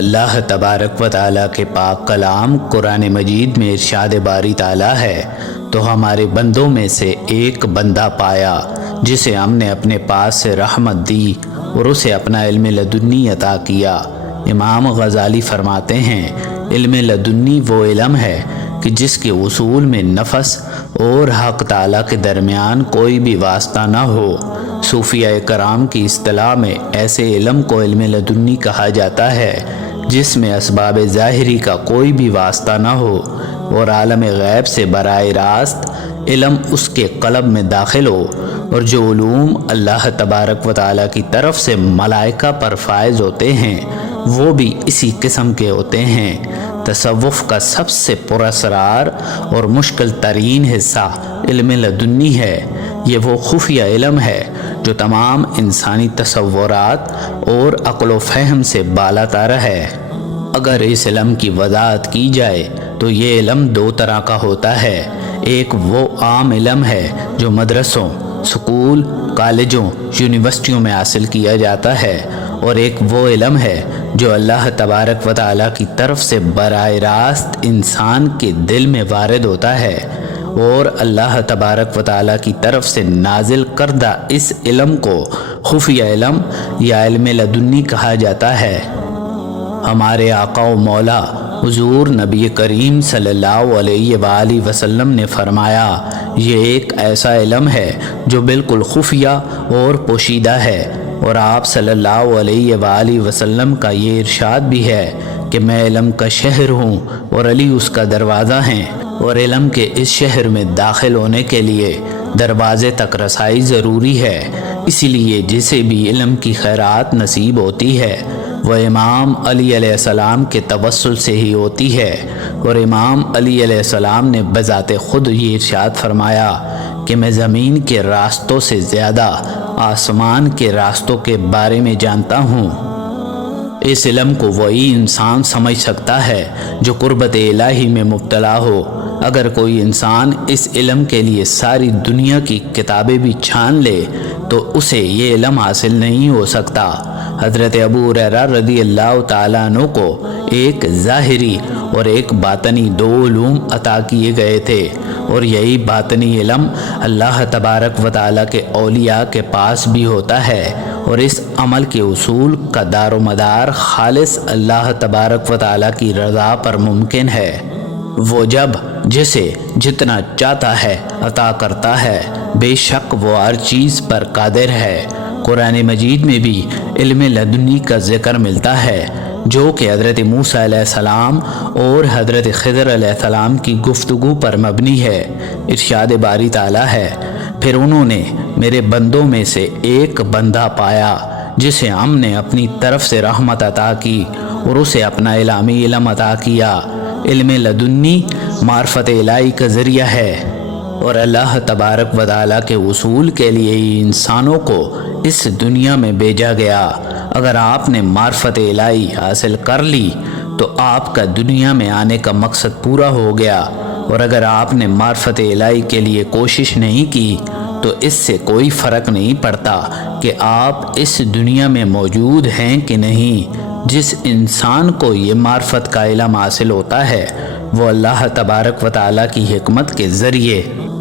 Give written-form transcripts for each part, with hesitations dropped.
اللہ تبارک و تعالیٰ کے پاک کلام قرآن مجید میں ارشاد باری تعالیٰ ہے، تو ہمارے بندوں میں سے ایک بندہ پایا جسے ہم نے اپنے پاس سے رحمت دی اور اسے اپنا علم لدنی عطا کیا۔ امام غزالی فرماتے ہیں، علم لدنی وہ علم ہے کہ جس کے وصول میں نفس اور حق تعالیٰ کے درمیان کوئی بھی واسطہ نہ ہو۔ صوفیہ کرام کی اصطلاح میں ایسے علم کو علم لدنی کہا جاتا ہے جس میں اسباب ظاہری کا کوئی بھی واسطہ نہ ہو اور عالم غیب سے براہ راست علم اس کے قلب میں داخل ہو، اور جو علوم اللہ تبارک و تعالیٰ کی طرف سے ملائکہ پر فائز ہوتے ہیں وہ بھی اسی قسم کے ہوتے ہیں۔ تصوف کا سب سے پراسرار اور مشکل ترین حصہ علم لدنی ہے۔ یہ وہ خفیہ علم ہے جو تمام انسانی تصورات اور عقل و فہم سے بالاتر ہے۔ اگر اس علم کی وضاحت کی جائے تو یہ علم دو طرح کا ہوتا ہے۔ ایک وہ عام علم ہے جو مدرسوں، سکول، کالجوں، یونیورسٹیوں میں حاصل کیا جاتا ہے، اور ایک وہ علم ہے جو اللہ تبارک و تعالیٰ کی طرف سے براہ راست انسان کے دل میں وارد ہوتا ہے، اور اللہ تبارک و تعالیٰ کی طرف سے نازل کردہ اس علم کو خفیہ علم یا علم لدنی کہا جاتا ہے۔ ہمارے آقا و مولا حضور نبی کریم صلی اللہ علیہ وآلہ وسلم نے فرمایا، یہ ایک ایسا علم ہے جو بالکل خفیہ اور پوشیدہ ہے، اور آپ صلی اللہ علیہ وآلہ وسلم کا یہ ارشاد بھی ہے کہ میں علم کا شہر ہوں اور علی اس کا دروازہ ہیں، اور علم کے اس شہر میں داخل ہونے کے لیے دروازے تک رسائی ضروری ہے۔ اسی لیے جسے بھی علم کی خیرات نصیب ہوتی ہے وہ امام علی علیہ السلام کے توسل سے ہی ہوتی ہے، اور امام علی علیہ السلام نے بذات خود یہ ارشاد فرمایا کہ میں زمین کے راستوں سے زیادہ آسمان کے راستوں کے بارے میں جانتا ہوں۔ اس علم کو وہی انسان سمجھ سکتا ہے جو قربت الہی میں مبتلا ہو۔ اگر کوئی انسان اس علم کے لیے ساری دنیا کی کتابیں بھی چھان لے تو اسے یہ علم حاصل نہیں ہو سکتا۔ حضرت ابو ہریرہ رضی اللہ تعالیٰ عنہ کو ایک ظاہری اور ایک باطنی دو علوم عطا کیے گئے تھے، اور یہی باطنی علم اللہ تبارک و تعالیٰ کے اولیاء کے پاس بھی ہوتا ہے، اور اس عمل کے اصول کا دار و مدار خالص اللہ تبارک و تعالیٰ کی رضا پر ممکن ہے۔ وہ جب جسے جتنا چاہتا ہے عطا کرتا ہے، بے شک وہ ہر چیز پر قادر ہے۔ قرآن مجید میں بھی علم لدنی کا ذکر ملتا ہے جو کہ حضرت موسیٰ علیہ السلام اور حضرت خضر علیہ السلام کی گفتگو پر مبنی ہے۔ ارشاد باری تعالیٰ ہے، پھر انہوں نے میرے بندوں میں سے ایک بندہ پایا جسے ہم نے اپنی طرف سے رحمت عطا کی اور اسے اپنا الہامی علم عطا کیا۔ علم لدنی معرفت الہی کا ذریعہ ہے، اور اللہ تبارک و تعالیٰ کے وصول کے لیے ہی انسانوں کو اس دنیا میں بھیجا گیا۔ اگر آپ نے معرفت الہی حاصل کر لی تو آپ کا دنیا میں آنے کا مقصد پورا ہو گیا، اور اگر آپ نے معرفت الہی کے لیے کوشش نہیں کی تو اس سے کوئی فرق نہیں پڑتا کہ آپ اس دنیا میں موجود ہیں کہ نہیں۔ جس انسان کو یہ معرفت کا علم حاصل ہوتا ہے وہ اللہ تبارک و تعالیٰ کی حکمت کے ذریعے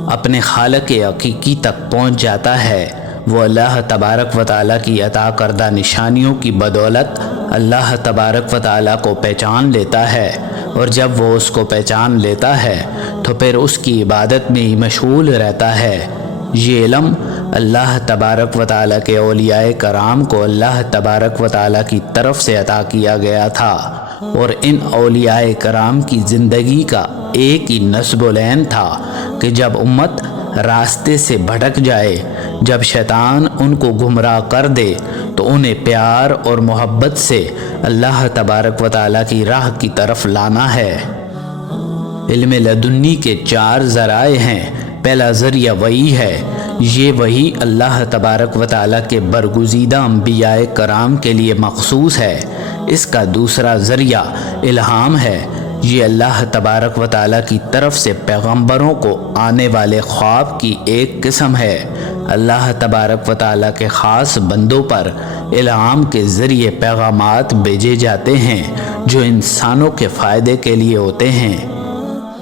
اپنے خالق حقیقی تک پہنچ جاتا ہے۔ وہ اللہ تبارک و تعالیٰ کی عطا کردہ نشانیوں کی بدولت اللہ تبارک و تعالیٰ کو پہچان لیتا ہے، اور جب وہ اس کو پہچان لیتا ہے تو پھر اس کی عبادت میں ہی مشغول رہتا ہے۔ یہ علم اللہ تبارک و تعالیٰ کے اولیاء کرام کو اللہ تبارک و تعالیٰ کی طرف سے عطا کیا گیا تھا، اور ان اولیاء کرام کی زندگی کا ایک ہی نصب العین تھا کہ جب امت راستے سے بھٹک جائے، جب شیطان ان کو گمراہ کر دے تو انہیں پیار اور محبت سے اللہ تبارک و تعالیٰ کی راہ کی طرف لانا ہے۔ علم لدنی کے چار ذرائع ہیں۔ پہلا ذریعہ وحی ہے، یہ وحی اللہ تبارک و تعالیٰ کے برگزیدہ انبیاء کرام کے لیے مخصوص ہے۔ اس کا دوسرا ذریعہ الہام ہے، یہ اللہ تبارک و تعالیٰ کی طرف سے پیغمبروں کو آنے والے خواب کی ایک قسم ہے۔ اللہ تبارک و تعالیٰ کے خاص بندوں پر الہام کے ذریعے پیغامات بھیجے جاتے ہیں جو انسانوں کے فائدے کے لیے ہوتے ہیں۔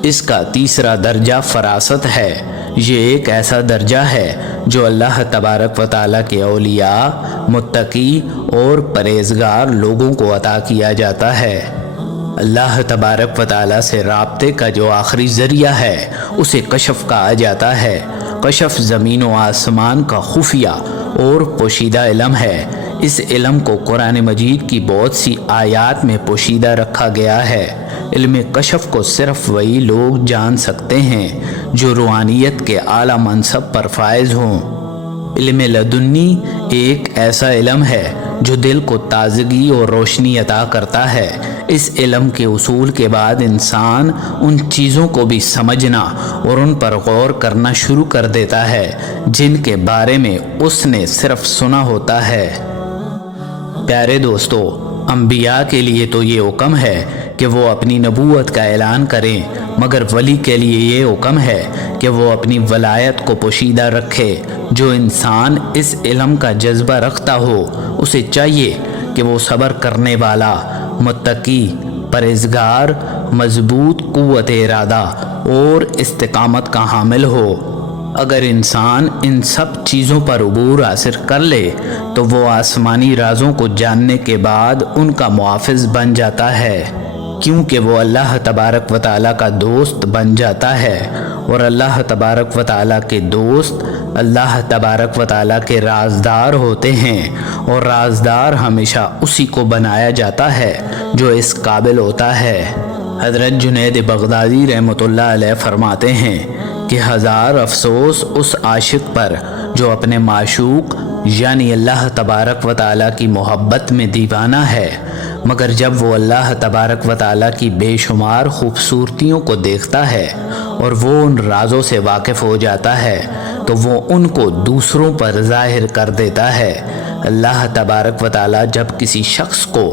اس کا تیسرا درجہ فراست ہے۔ یہ ایک ایسا درجہ ہے جو اللہ تبارک و تعالیٰ کے اولیاء، متقی اور پرہیزگار لوگوں کو عطا کیا جاتا ہے۔ اللہ تبارک و تعالیٰ سے رابطے کا جو آخری ذریعہ ہے اسے کشف کہا جاتا ہے۔ کشف زمین و آسمان کا خفیہ اور پوشیدہ علم ہے۔ اس علم کو قرآن مجید کی بہت سی آیات میں پوشیدہ رکھا گیا ہے۔ علم کشف کو صرف وہی لوگ جان سکتے ہیں جو روحانیت کے اعلیٰ منصب پر فائز ہوں۔ علم لدنی ایک ایسا علم ہے جو دل کو تازگی اور روشنی عطا کرتا ہے۔ اس علم کے اصول کے بعد انسان ان چیزوں کو بھی سمجھنا اور ان پر غور کرنا شروع کر دیتا ہے جن کے بارے میں اس نے صرف سنا ہوتا ہے۔ پیارے دوستو، انبیاء کے لیے تو یہ حکم ہے کہ وہ اپنی نبوت کا اعلان کریں، مگر ولی کے لیے یہ حکم ہے کہ وہ اپنی ولایت کو پوشیدہ رکھے۔ جو انسان اس علم کا جذبہ رکھتا ہو اسے چاہیے کہ وہ صبر کرنے والا، متقی، پرہیزگار، مضبوط قوت ارادہ اور استقامت کا حامل ہو۔ اگر انسان ان سب چیزوں پر عبور حاصل کر لے تو وہ آسمانی رازوں کو جاننے کے بعد ان کا محافظ بن جاتا ہے، کیونکہ وہ اللہ تبارک و تعالیٰ کا دوست بن جاتا ہے، اور اللہ تبارک و تعالیٰ کے دوست اللہ تبارک و تعالیٰ کے رازدار ہوتے ہیں، اور رازدار ہمیشہ اسی کو بنایا جاتا ہے جو اس قابل ہوتا ہے۔ حضرت جنید بغدادی رحمۃ اللہ علیہ فرماتے ہیں کہ ہزار افسوس اس عاشق پر جو اپنے معشوق یعنی اللہ تبارک و تعالیٰ کی محبت میں دیوانہ ہے، مگر جب وہ اللہ تبارک و تعالیٰ کی بے شمار خوبصورتیوں کو دیکھتا ہے اور وہ ان رازوں سے واقف ہو جاتا ہے تو وہ ان کو دوسروں پر ظاہر کر دیتا ہے۔ اللہ تبارک و تعالیٰ جب کسی شخص کو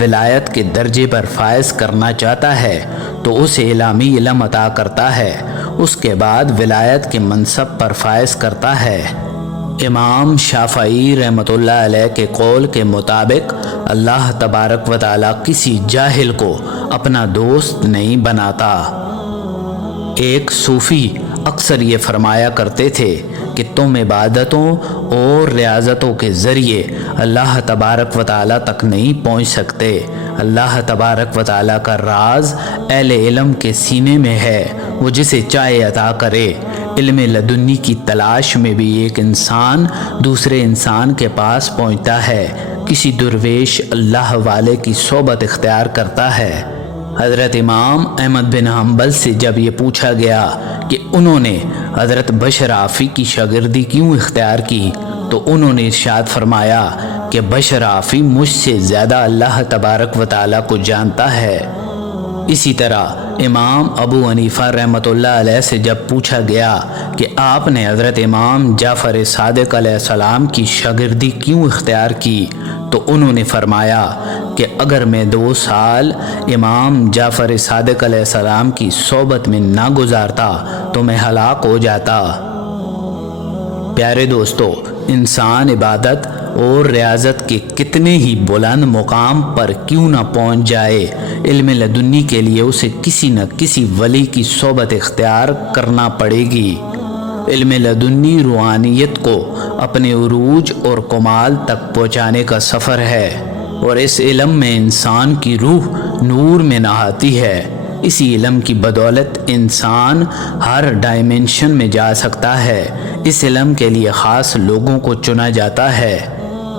ولایت کے درجے پر فائز کرنا چاہتا ہے تو اسے الہامی علم عطا کرتا ہے، اس کے بعد ولایت کے منصب پر فائز کرتا ہے۔ امام شافعی رحمۃ اللہ علیہ کے قول کے مطابق اللہ تبارک و تعالیٰ کسی جاہل کو اپنا دوست نہیں بناتا۔ ایک صوفی اکثر یہ فرمایا کرتے تھے کہ تم عبادتوں اور ریاضتوں کے ذریعے اللہ تبارک و تعالیٰ تک نہیں پہنچ سکتے۔ اللہ تبارک و تعالیٰ کا راز اہل علم کے سینے میں ہے، وہ جسے چاہے عطا کرے۔ علم لدنی کی تلاش میں بھی ایک انسان دوسرے انسان کے پاس پہنچتا ہے، کسی درویش اللہ والے کی صحبت اختیار کرتا ہے۔ حضرت امام احمد بن حنبل سے جب یہ پوچھا گیا کہ انہوں نے حضرت بشر عافی کی شاگردی کیوں اختیار کی تو انہوں نے ارشاد فرمایا کہ بشر عافی مجھ سے زیادہ اللہ تبارک و تعالیٰ کو جانتا ہے۔ اسی طرح امام ابو حنیفہ رحمۃ اللہ علیہ سے جب پوچھا گیا کہ آپ نے حضرت امام جعفر صادق علیہ السلام کی شاگردی کیوں اختیار کی تو انہوں نے فرمایا کہ اگر میں 2 سال امام جعفر صادق علیہ السلام کی صحبت میں نہ گزارتا تو میں ہلاک ہو جاتا۔ پیارے دوستو، انسان عبادت اور ریاضت کے کتنے ہی بلند مقام پر کیوں نہ پہنچ جائے، علم لدنی کے لیے اسے کسی نہ کسی ولی کی صحبت اختیار کرنا پڑے گی۔ علم لدنی روحانیت کو اپنے عروج اور کمال تک پہنچانے کا سفر ہے، اور اس علم میں انسان کی روح نور میں نہاتی ہے۔ اسی علم کی بدولت انسان ہر ڈائمنشن میں جا سکتا ہے۔ اس علم کے لیے خاص لوگوں کو چنا جاتا ہے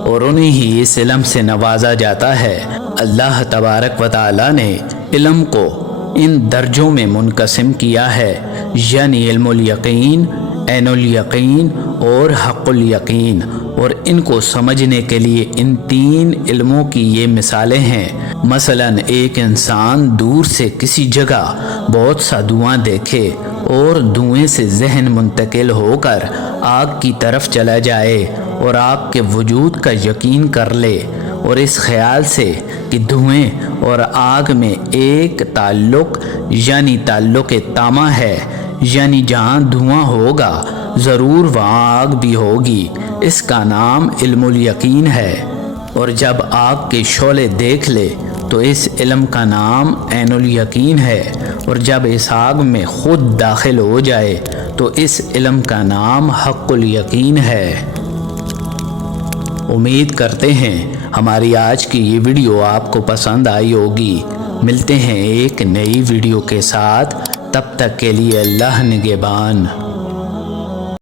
اور انہیں ہی اس علم سے نوازا جاتا ہے۔ اللہ تبارک و تعالیٰ نے علم کو ان درجوں میں منقسم کیا ہے، یعنی علم الیقین، عین الیقین اور حق الیقین، اور ان کو سمجھنے کے لیے ان 3 علموں کی یہ مثالیں ہیں۔ مثلا ایک انسان دور سے کسی جگہ بہت سا دھواں دیکھے اور دھوئیں سے ذہن منتقل ہو کر آگ کی طرف چلا جائے اور آگ کے وجود کا یقین کر لے، اور اس خیال سے کہ دھوئیں اور آگ میں ایک تعلق یعنی تعلق تامہ ہے، یعنی جہاں دھواں ہوگا ضرور وہاں آگ بھی ہوگی، اس کا نام علم الیقین ہے۔ اور جب آگ کے شعلے دیکھ لے تو اس علم کا نام عین الیقین ہے، اور جب اس آگ میں خود داخل ہو جائے تو اس علم کا نام حق الیقین ہے۔ امید کرتے ہیں ہماری آج کی یہ ویڈیو آپ کو پسند آئی ہوگی۔ ملتے ہیں ایک نئی ویڈیو کے ساتھ، تب تک کے لیے اللہ نگہبان۔